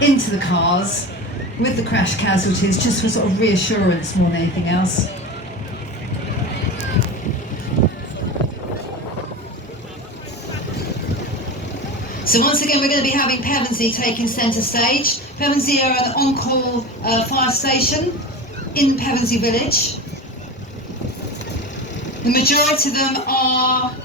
into the cars with the crash casualties, just for sort of reassurance more than anything else. So once again, we're going to be having Pevensey taking centre stage. Pevensey are an on-call fire station in Pevensey village. The majority of them are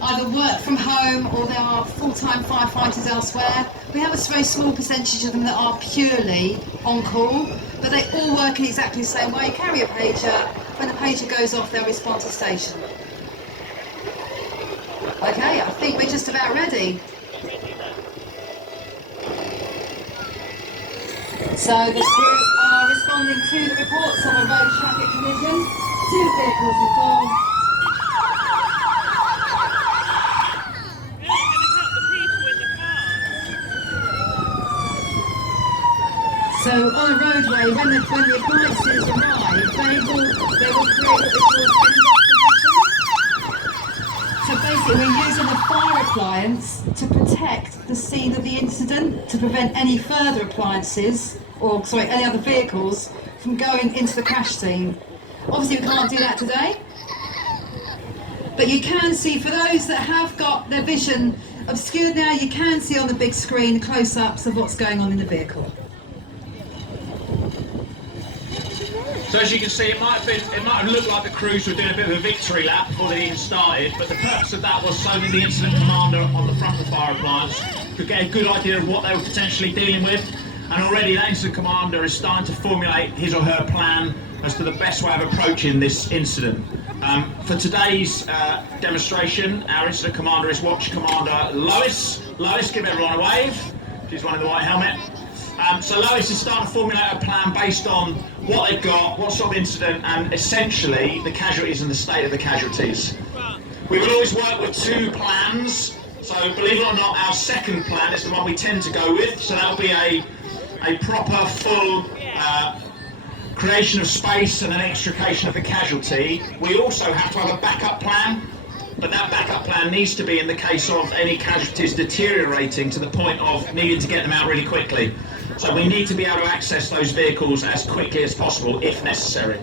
either work from home or they are full-time firefighters elsewhere. We have a very small percentage of them that are purely on-call, but they all work in exactly the same way. Carry a pager. When the pager goes off, they'll respond to station. Okay, I think we're just about ready. So the crew are responding to the reports of a road traffic collision. 2 vehicles involved. So on a roadway, when the appliances arrive, they will create what we call a position. So basically we're using a fire appliance to protect the scene of the incident, to prevent any further appliances, or sorry, any other vehicles from going into the crash scene. Obviously we can't do that today, but you can see, for those that have got their vision obscured now, you can see on the big screen close-ups of what's going on in the vehicle. So as you can see, it might have looked like the crews were doing a bit of a victory lap before they even started, but the purpose of that was so that the incident commander on the front of the fire appliance could get a good idea of what they were potentially dealing with, and already that incident commander is starting to formulate his or her plan as to the best way of approaching this incident. For today's demonstration, our incident commander is Watch Commander Lois. Lois, give everyone a wave. She's one in the white helmet. So Lois is starting to formulate a plan based on what they've got, what sort of incident, and essentially the casualties and the state of the casualties. We will always work with 2 plans, so believe it or not, our second plan is the one we tend to go with, so that'll be a proper, full creation of space and an extrication of the casualty. We also have to have a backup plan, but that backup plan needs to be in the case of any casualties deteriorating to the point of needing to get them out really quickly. So we need to be able to access those vehicles as quickly as possible if necessary.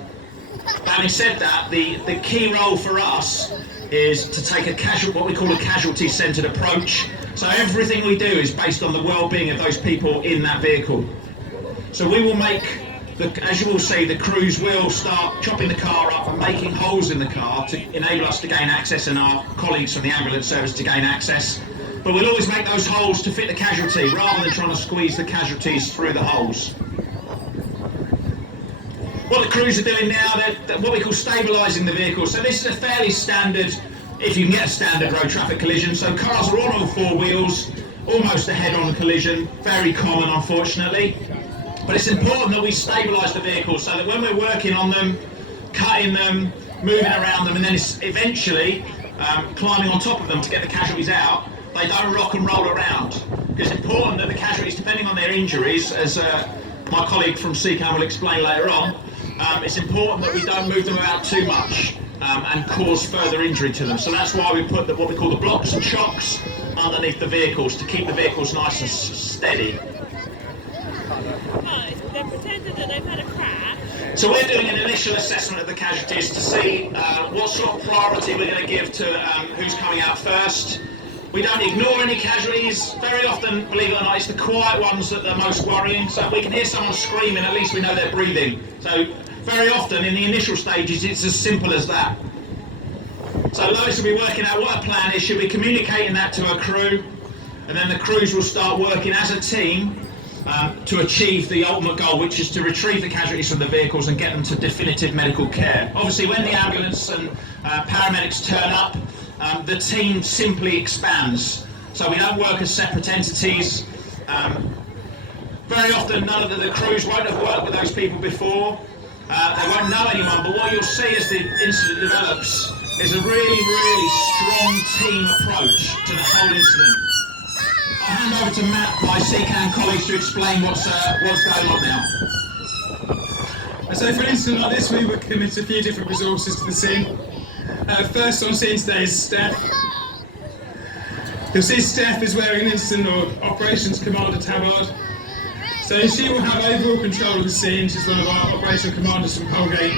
Having said that, the key role for us is to take what we call a casualty-centred approach. So everything we do is based on the well-being of those people in that vehicle. So we will make, as you will see, the crews will start chopping the car up and making holes in the car to enable us to gain access and our colleagues from the ambulance service to gain access. But we'll always make those holes to fit the casualty rather than trying to squeeze the casualties through the holes. What the crews are doing now, they're what we call stabilising the vehicle. So this is a fairly standard, if you can get a standard road traffic collision. So cars are on all 4 wheels, almost a head-on collision, very common unfortunately. But it's important that we stabilise the vehicles so that when we're working on them, cutting them, moving around them, and then eventually climbing on top of them to get the casualties out, they don't rock and roll around. It's important that the casualties, depending on their injuries, as my colleague from SEACAMB will explain later on, it's important that we don't move them about too much and cause further injury to them. So that's why we put what we call the blocks and shocks underneath the vehicles to keep the vehicles nice and steady. They're pretending that they've had a crash. So we're doing an initial assessment of the casualties to see what sort of priority we're going to give to who's coming out first. We don't ignore any casualties. Very often, believe it or not, it's the quiet ones that are most worrying. So if we can hear someone screaming, at least we know they're breathing. So very often in the initial stages, it's as simple as that. So Lois will be working out what her plan is. She'll be communicating that to her crew, and then the crews will start working as a team to achieve the ultimate goal, which is to retrieve the casualties from the vehicles and get them to definitive medical care. Obviously, when the ambulance and paramedics turn up, the team simply expands. So we don't work as separate entities. Very often, none of the crews won't have worked with those people before. They won't know anyone, but what you'll see as the incident develops is a really, really strong team approach to the whole incident. I'll hand over to Matt, my SEACAMB colleague, to explain what's going on now. So for an incident like this, we would commit a few different resources to the scene. First on scene today is Steph. You'll see Steph is wearing an incident or operations commander tabard. So she will have overall control of the scene. She's one of our operational commanders from Colgate.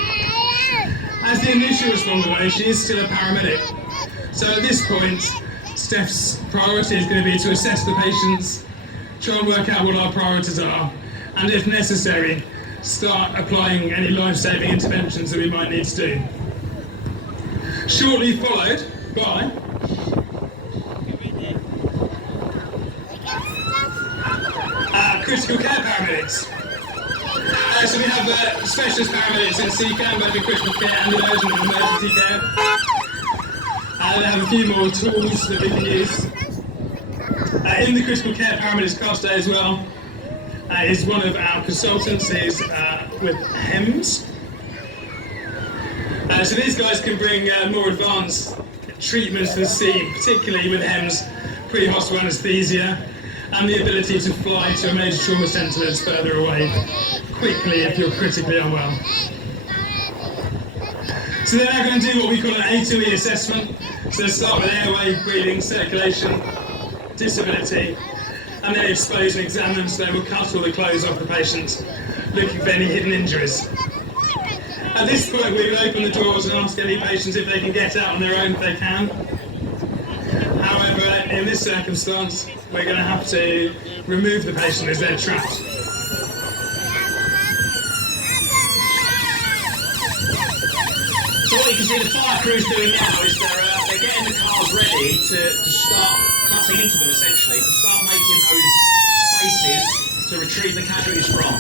As the initial responder though, she is still a paramedic. So at this point, Steph's priority is going to be to assess the patients, try and work out what our priorities are, and if necessary, start applying any life-saving interventions that we might need to do. Shortly followed by critical care paramedics. So we have specialist paramedics in SEACAMB, both in critical care and urgent and emergency care. They have a few more tools that we can use. In the critical care paramedics class day as well is one of our consultants is with HEMS. So these guys can bring more advanced treatments to the scene, particularly with HEMS, pre-hospital anaesthesia, and the ability to fly to a major trauma centre that's further away quickly if you're critically unwell. So they're now going to do what we call an A2E assessment. So they start with airway, breathing, circulation, disability, and then expose and examine them, so they will cut all the clothes off the patient, looking for any hidden injuries. At this point we will open the doors and ask any patients if they can get out on their own if they can. However, in this circumstance, we're going to have to remove the patient as they're trapped. So what you can see the fire crew's doing now is they're getting the cars ready to start cutting into them, essentially, to start making those spaces to retrieve the casualties from.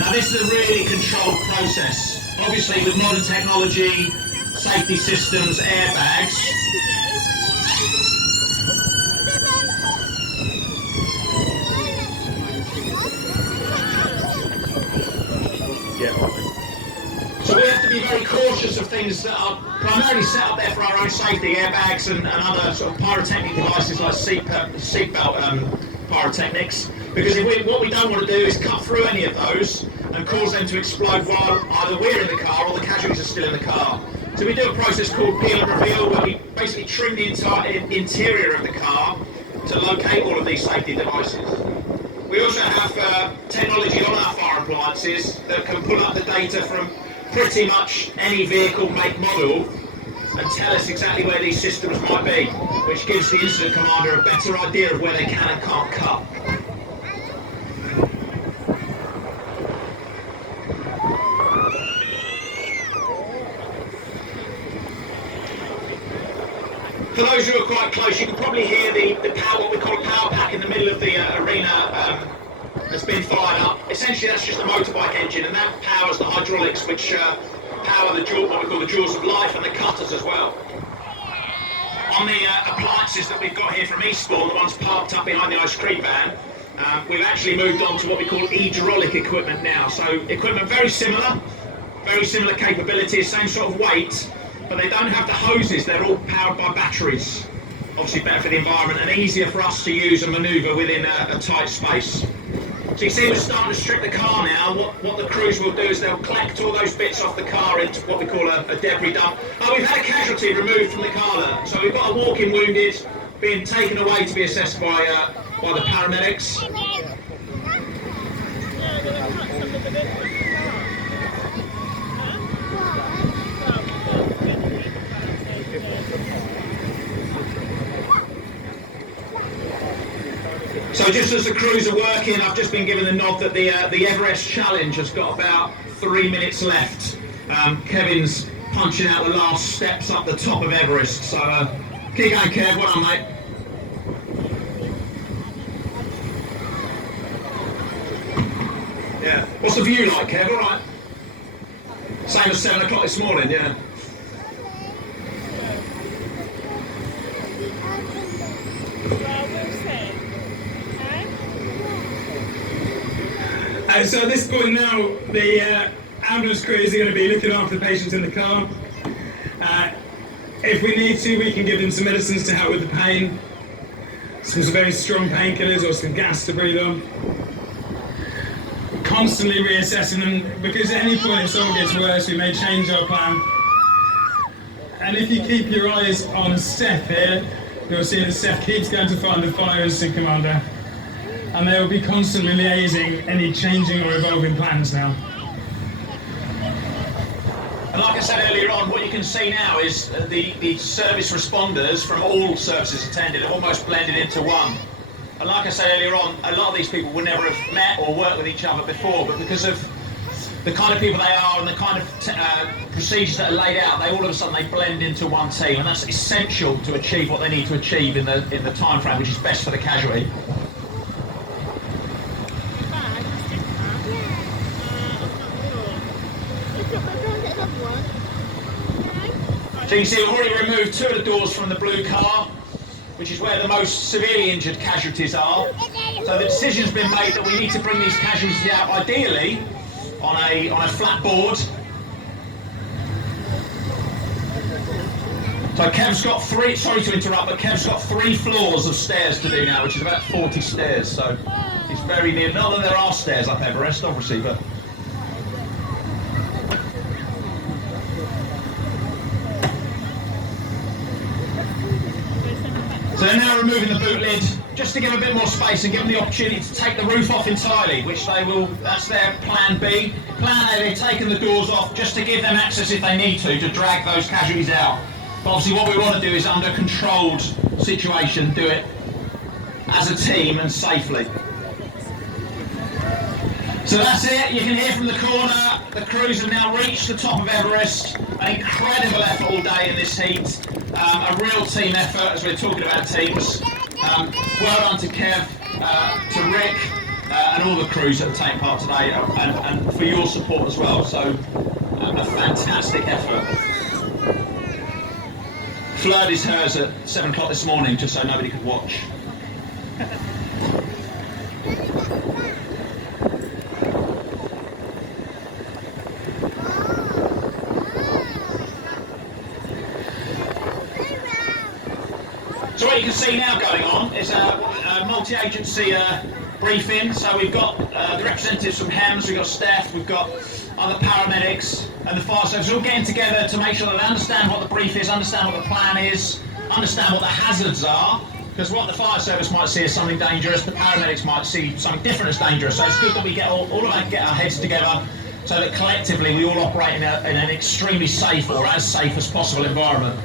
Now this is a really controlled process. Obviously with modern technology, safety systems, airbags, so we have to be very cautious of things that are primarily set up there for our own safety, airbags and other sort of pyrotechnic devices like seatbelt pyrotechnics, because what we don't want to do is cut through any of those and cause them to explode while either we're in the car or the casualties are still in the car. So we do a process called peel and reveal, where we basically trim the entire interior of the car to locate all of these safety devices. We also have technology on our fire appliances that can pull up the data from pretty much any vehicle, make, model, and tell us exactly where these systems might be, which gives the incident commander a better idea of where they can and can't cut. For those who are quite close, you can probably hear the power, what we call a power pack in the middle of the arena that's been fired up. Essentially that's just a motorbike engine, and that powers the hydraulics which power the what we call the jaws of life, and the cutters as well. On the appliances that we've got here from Eastbourne, the ones parked up behind the ice cream van, we've actually moved on to what we call hydraulic equipment now. So equipment very similar capabilities, same sort of weight, but they don't have the hoses, they're all powered by batteries. Obviously better for the environment and easier for us to use and manoeuvre within a tight space. So you see we're starting to strip the car now. What the crews will do is they'll collect all those bits off the car into what we call a debris dump. Oh, we've had a casualty removed from the car there. So we've got a walking wounded being taken away to be assessed by the paramedics. So just as the crews are working, I've just been given the nod that the Everest challenge has got about 3 minutes left. Kevin's punching out the last steps up the top of Everest, so keep going, Kev, well done, mate. Yeah. What's the view like, Kev? All right. Same as 7 o'clock this morning, yeah. So at this point now, the ambulance crews are going to be looking after the patients in the car. If we need to, we can give them some medicines to help with the pain, some very strong painkillers or some gas to breathe on. Constantly reassessing them, because at any point if someone gets worse, we may change our plan. And if you keep your eyes on Steph here, you'll see that Steph keeps going to find the fire incident commander. and they will be constantly liaising any changing or evolving plans now. And like I said earlier on, what you can see now is the service responders from all services attended are almost blended into one. And like I said earlier on, a lot of these people would never have met or worked with each other before, but because of the kind of people they are and the kind of procedures that are laid out, all of a sudden they blend into one team, and that's essential to achieve what they need to achieve in the time frame which is best for the casualty. So you can see we've already removed 2 of the doors from the blue car, which is where the most severely injured casualties are. So the decision's been made that we need to bring these casualties out ideally on a flat board. So Kev's got 3, sorry to interrupt, but Kev's got 3 floors of stairs to do now, which is about 40 stairs, so he's very near. Not that there are stairs up Everest, obviously, but... So they're now removing the boot lid, just to give a bit more space and give them the opportunity to take the roof off entirely, which they will, that's their plan B. Plan A, they've taken the doors off just to give them access if they need to drag those casualties out. But obviously what we want to do is under controlled situation, do it as a team and safely. So that's it, you can hear from the corner, the crews have now reached the top of Everest. An incredible effort all day in this heat. A real team effort as we're talking about teams. Well done to Kev, to Rick, and all the crews that have taken part today, and for your support as well. So, a fantastic effort. Fleur is hers at 7 o'clock this morning, just so nobody could watch. So what you can see now going on is a multi-agency briefing. So we've got the representatives from HEMS, we've got Steph, we've got other paramedics and the fire service all getting together to make sure that they understand what the brief is, understand what the plan is, understand what the hazards are. Because what the fire service might see as something dangerous, the paramedics might see something different as dangerous. So it's good that we get all of us get our heads together so that collectively we all operate in an extremely safe or as safe as possible environment.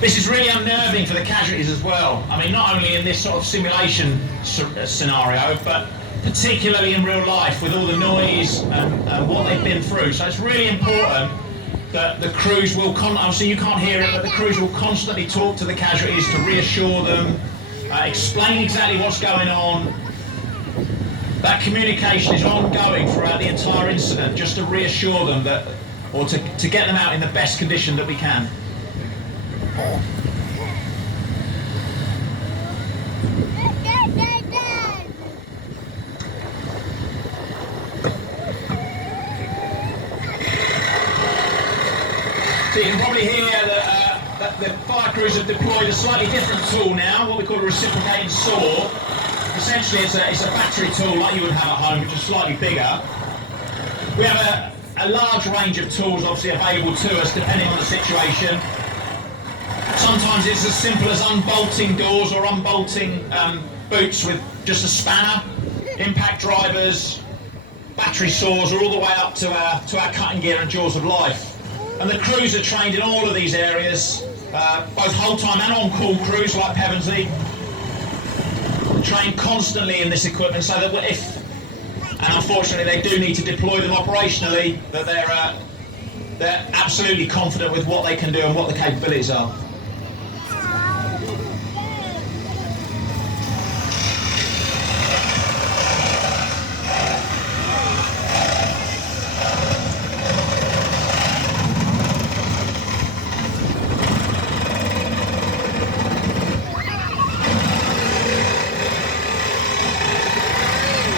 This is really unnerving for the casualties as well. I mean, not only in this sort of simulation scenario, but particularly in real life with all the noise and what they've been through. So it's really important that the crews will, obviously you can't hear it, but the crews will constantly talk to the casualties to reassure them, explain exactly what's going on. That communication is ongoing throughout the entire incident, just to reassure them that, or to get them out in the best condition that we can. So you can probably hear that the fire crews have deployed a slightly different tool now, what we call a reciprocating saw. Essentially it's a battery tool like you would have at home, which is slightly bigger. We have a large range of tools obviously available to us depending on the situation. Sometimes it's as simple as unbolting doors or unbolting boots with just a spanner. Impact drivers, battery saws are all the way up to our cutting gear and jaws of life. And the crews are trained in all of these areas, both whole-time and on-call crews like Pevensey, trained constantly in this equipment so that if, and unfortunately they do need to deploy them operationally, that they're absolutely confident with what they can do and what the capabilities are.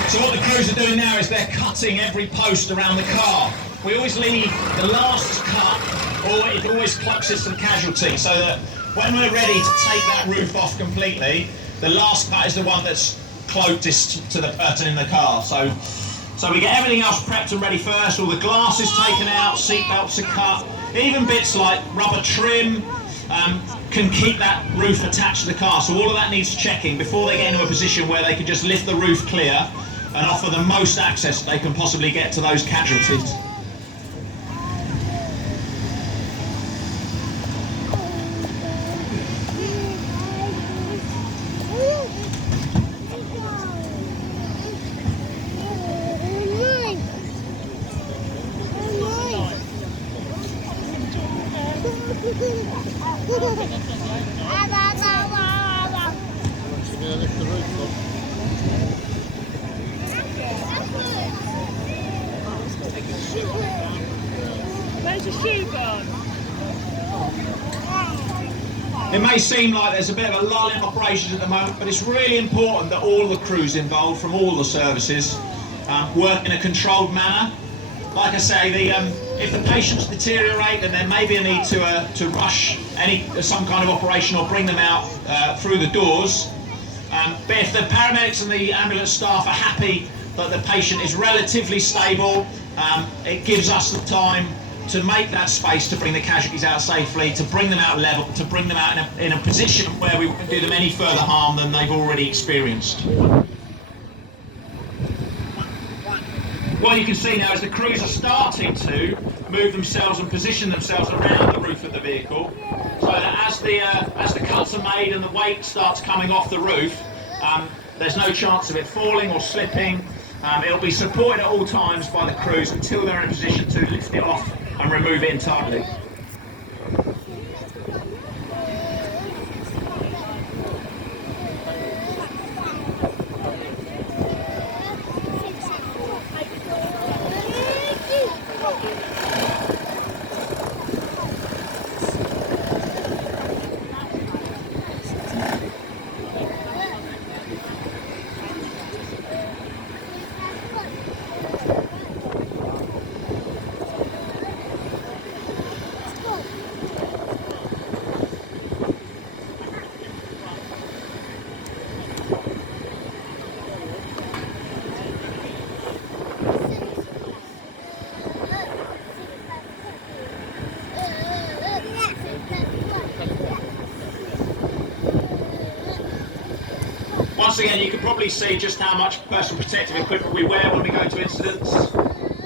So what the crews are doing now is they're cutting every post around the car. We always leave the last cut, or it always clutches some casualty, so that when we're ready to take that roof off completely, the last cut is the one that's closest to the person in the car. So we get everything else prepped and ready first, all the glass is taken out, seat belts are cut, even bits like rubber trim, can keep that roof attached to the car. So all of that needs checking before they get into a position where they can just lift the roof clear and offer the most access they can possibly get to those casualties. Where's your shoe gone? It may seem like there's a bit of a lull in operations at the moment, but it's really important that all the crews involved from all the services work in a controlled manner. Like I say, if the patients deteriorate, then there may be a need to rush some kind of operation or bring them out through the doors. But if the paramedics and the ambulance staff are happy that the patient is relatively stable, it gives us the time to make that space to bring the casualties out safely, to bring them out level, to bring them out in a position where we won't do them any further harm than they've already experienced. What you can see now is the crews are starting to move themselves and position themselves around the roof of the vehicle, so that as the cuts are made and the weight starts coming off the roof, there's no chance of it falling or slipping. It'll be supported at all times by the crews until they're in a position to lift it off and remove it entirely. Once again, you can probably see just how much personal protective equipment we wear when we go to incidents.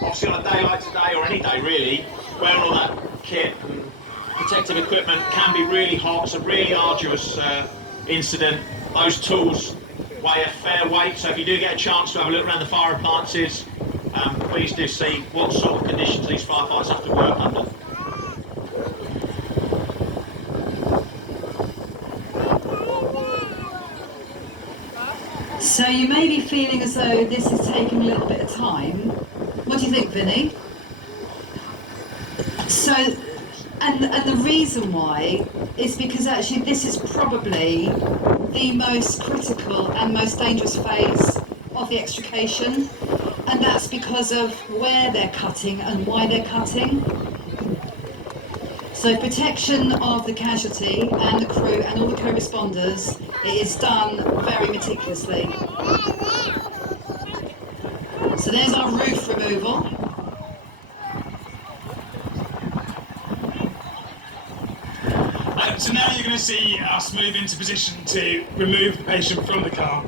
Obviously on a day like today, or any day really, wearing all that kit and protective equipment can be really hot. It's a really arduous incident. Those tools weigh a fair weight, so if you do get a chance to have a look around the fire appliances, please do see what sort of conditions these firefighters have to work under. So you may be feeling as though this is taking a little bit of time. What do you think, Vinny? So, and the reason why is because actually this is probably the most critical and most dangerous phase of the extrication, and that's because of where they're cutting and why they're cutting. So protection of the casualty and the crew and all the co-responders, it is done very meticulously. So there's our roof removal. So now you're going to see us move into position to remove the patient from the car.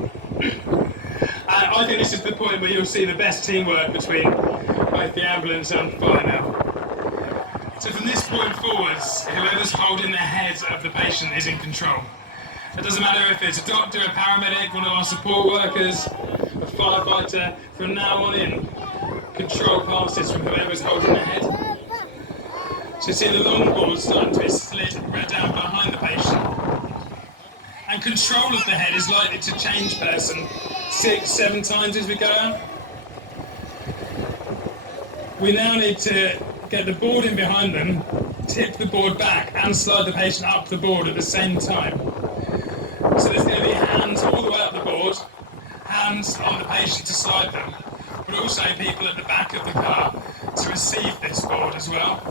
I think this is the point where you'll see the best teamwork between both the ambulance and the fire now. So from this point forwards, whoever's holding the head of the patient is in control. It doesn't matter if it's a doctor, a paramedic, one of our support workers, a firefighter. From now on in, control passes from whoever's holding the head. So you see the long board starting to be slid right down behind the patient. And control of the head is likely to change person 6-7 times as we go out. We now need to get the board in behind them, tip the board back and slide the patient up the board at the same time. So there's going to be hands all the way up the board, hands on the patient to slide them, but also people at the back of the car to receive this board as well.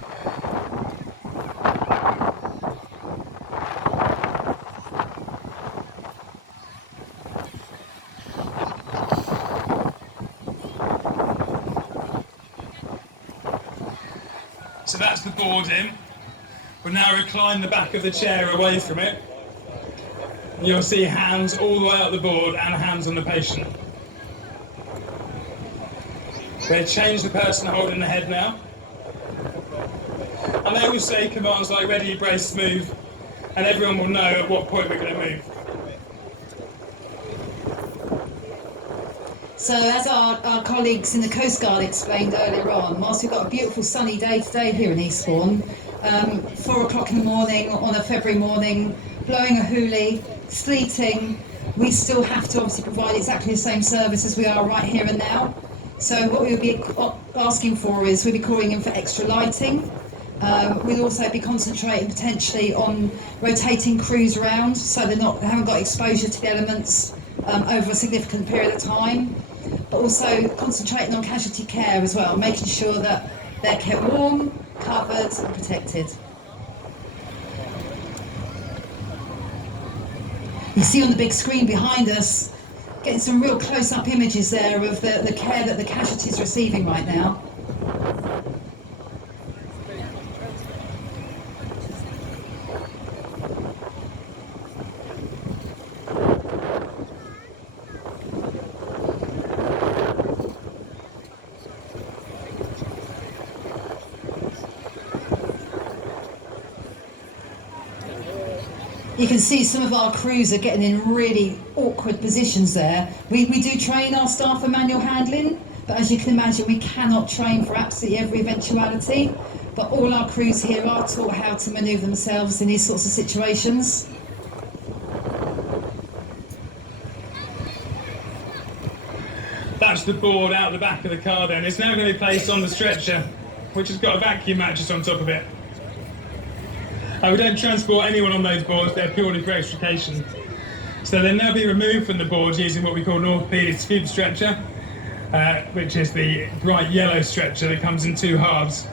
So that's the board in. We'll now recline the back of the chair away from it. You'll see hands all the way up the board and hands on the patient. We'll change the person holding the head now. And they will say commands like ready, brace, move, and everyone will know at what point we're going to move. So as our colleagues in the Coast Guard explained earlier on, whilst we've got a beautiful sunny day today here in Eastbourne, 4 o'clock in the morning on a February morning, blowing a hoolie, sleeting, we still have to obviously provide exactly the same service as we are right here and now. So what we would be asking for is we'd be calling in for extra lighting. We'd also be concentrating potentially on rotating crews around so they haven't got exposure to the elements over a significant period of time, but also concentrating on casualty care as well, making sure that they're kept warm, covered and protected. You see on the big screen behind us, getting some real close-up images there of the care that the casualties are receiving right now. You can see some of our crews are getting in really awkward positions there. We do train our staff for manual handling, but as you can imagine, we cannot train for absolutely every eventuality. But all our crews here are taught how to manoeuvre themselves in these sorts of situations. That's the board out the back of the car then. It's now going to be placed on the stretcher, which has got a vacuum mattress on top of it. We don't transport anyone on those boards, they're purely for extrication. So they'll now be removed from the board using what we call an orthopaedic scoop stretcher, which is the bright yellow stretcher that comes in 2 halves.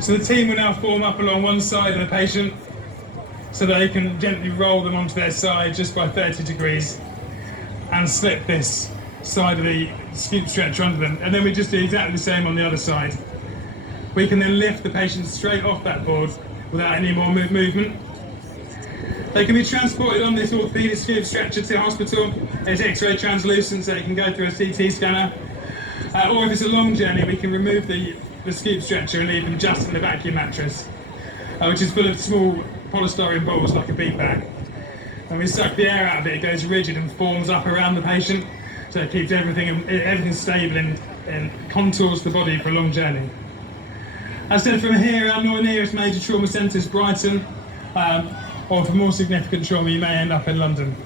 So the team will now form up along one side of the patient so that they can gently roll them onto their side just by 30 degrees and slip this side of the scoop stretcher under them. And then we just do exactly the same on the other side. We can then lift the patient straight off that board without any more movement. They can be transported on this orthopaedic scoop stretcher to the hospital. It's X-ray translucent so it can go through a CT scanner. Or if it's a long journey, we can remove the scoop stretcher and leave them just in the vacuum mattress, which is full of small polystyrene balls like a bead bag. When we suck the air out of it, it goes rigid and forms up around the patient, so it keeps everything stable and contours the body for a long journey. As I said, from here, our nearest major trauma centre is Brighton, or for more significant trauma, you may end up in London.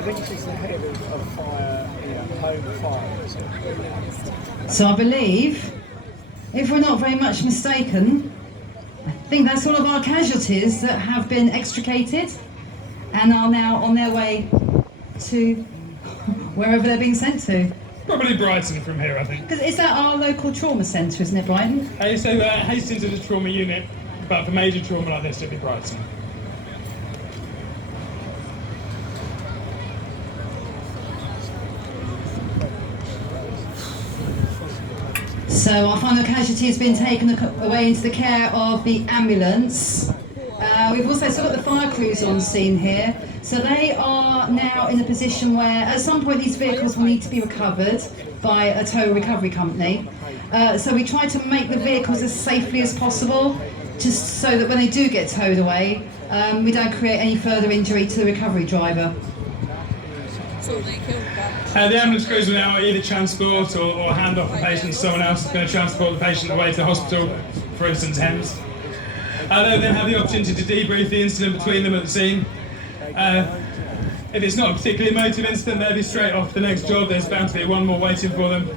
I think she's the head of fire, home fire. So I believe, if we're not very much mistaken, I think that's all of our casualties that have been extricated and are now on their way to wherever they're being sent to. Probably Brighton from here, I think. Is that our local trauma centre, isn't it, Brighton? So Hastings is a trauma unit, but for major trauma like this, it'd be Brighton. So our final casualty has been taken away into the care of the ambulance. We've also still got the fire crews on scene here. So they are now in a position where at some point these vehicles will need to be recovered by a tow recovery company. So we try to make the vehicles as safely as possible, just so that when they do get towed away, we don't create any further injury to the recovery driver. The ambulance crews will now either transport or hand off the patient to someone else who's going to transport the patient away to the hospital, for instance Hems. They'll then have the opportunity to debrief the incident between them at the scene. If it's not a particularly emotive incident, they'll be straight off to the next job. There's bound to be one more waiting for them.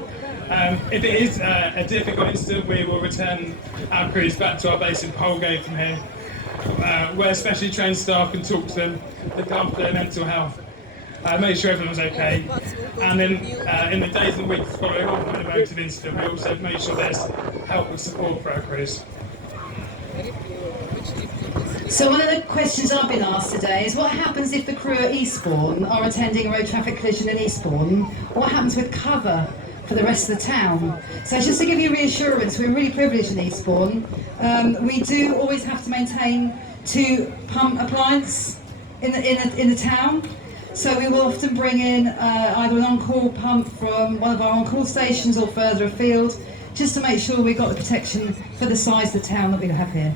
If it is a difficult incident, we will return our crews back to our base in Polegate from here, where specially trained staff can talk to them, look after their mental health, make sure everyone's okay. And then in the days and weeks following on from an emotive incident, we also make sure there's help and support for our crews. So one of the questions I've been asked today is what happens if the crew at Eastbourne are attending a road traffic collision in Eastbourne? What happens with cover for the rest of the town? So just to give you reassurance, we're really privileged in Eastbourne. We do always have to maintain 2 pump appliances in the town. So we will often bring in either an on-call pump from one of our on-call stations or further afield, just to make sure we've got the protection for the size of the town that we have here.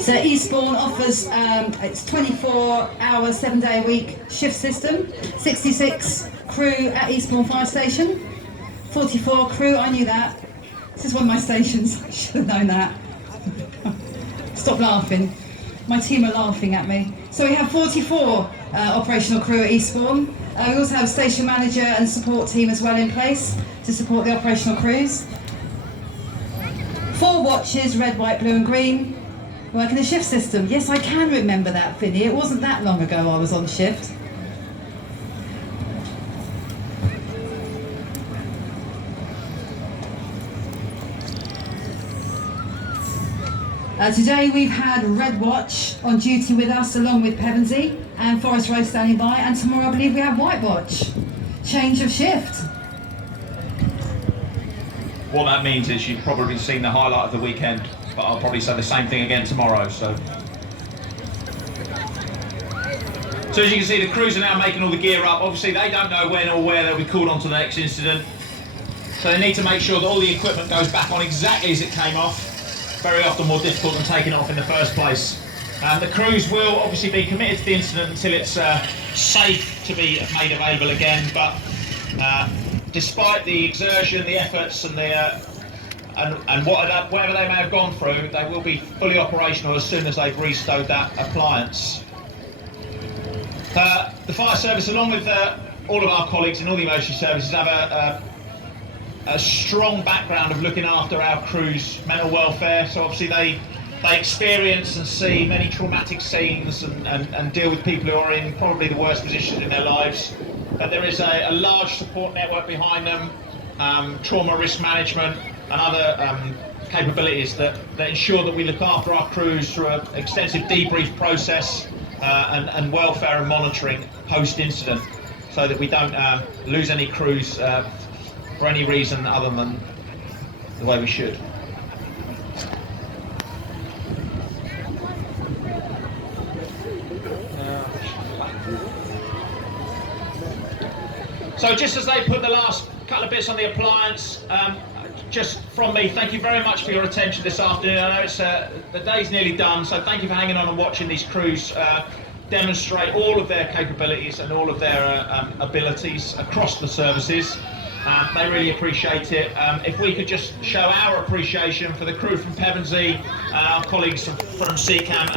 So Eastbourne offers its 24-hour, 7-day-a-week shift system. 66 crew at Eastbourne Fire Station. 44 crew, I knew that. This is one of my stations, I should have known that. Stop laughing. My team are laughing at me. So we have 44 operational crew at Eastbourne. We also have a station manager and support team as well in place to support the operational crews. 4 watches, red, white, blue and green. Working the shift system. Yes, I can remember that, Finny. It wasn't that long ago I was on shift. Today we've had Red Watch on duty with us along with Pevensey and Forest Road standing by, and tomorrow I believe we have White Watch. Change of shift. What that means is you've probably seen the highlight of the weekend, but I'll probably say the same thing again tomorrow. So as you can see, the crews are now making all the gear up. Obviously they don't know when or where they'll be called on to the next incident, so they need to make sure that all the equipment goes back on exactly as it came off. Very often more difficult than taking it off in the first place. The crews will obviously be committed to the incident until it's safe to be made available again, but despite the exertion, the efforts and whatever they may have gone through, they will be fully operational as soon as they've restowed that appliance. The fire service, along with all of our colleagues in all the emergency services, have a strong background of looking after our crew's mental welfare. So obviously they experience and see many traumatic scenes and deal with people who are in probably the worst positions in their lives. But there is a large support network behind them, trauma risk management and other capabilities that ensure that we look after our crews through an extensive debrief process and welfare and monitoring post-incident, so that we don't lose any crews for any reason other than the way we should. So just as they put the last couple of bits on the appliance, just from me, thank you very much for your attention this afternoon. I know it's the day's nearly done, so thank you for hanging on and watching these crews demonstrate all of their capabilities and all of their abilities across the services. They really appreciate it. If we could just show our appreciation for the crew from Pevensey, our colleagues from SEACAMB.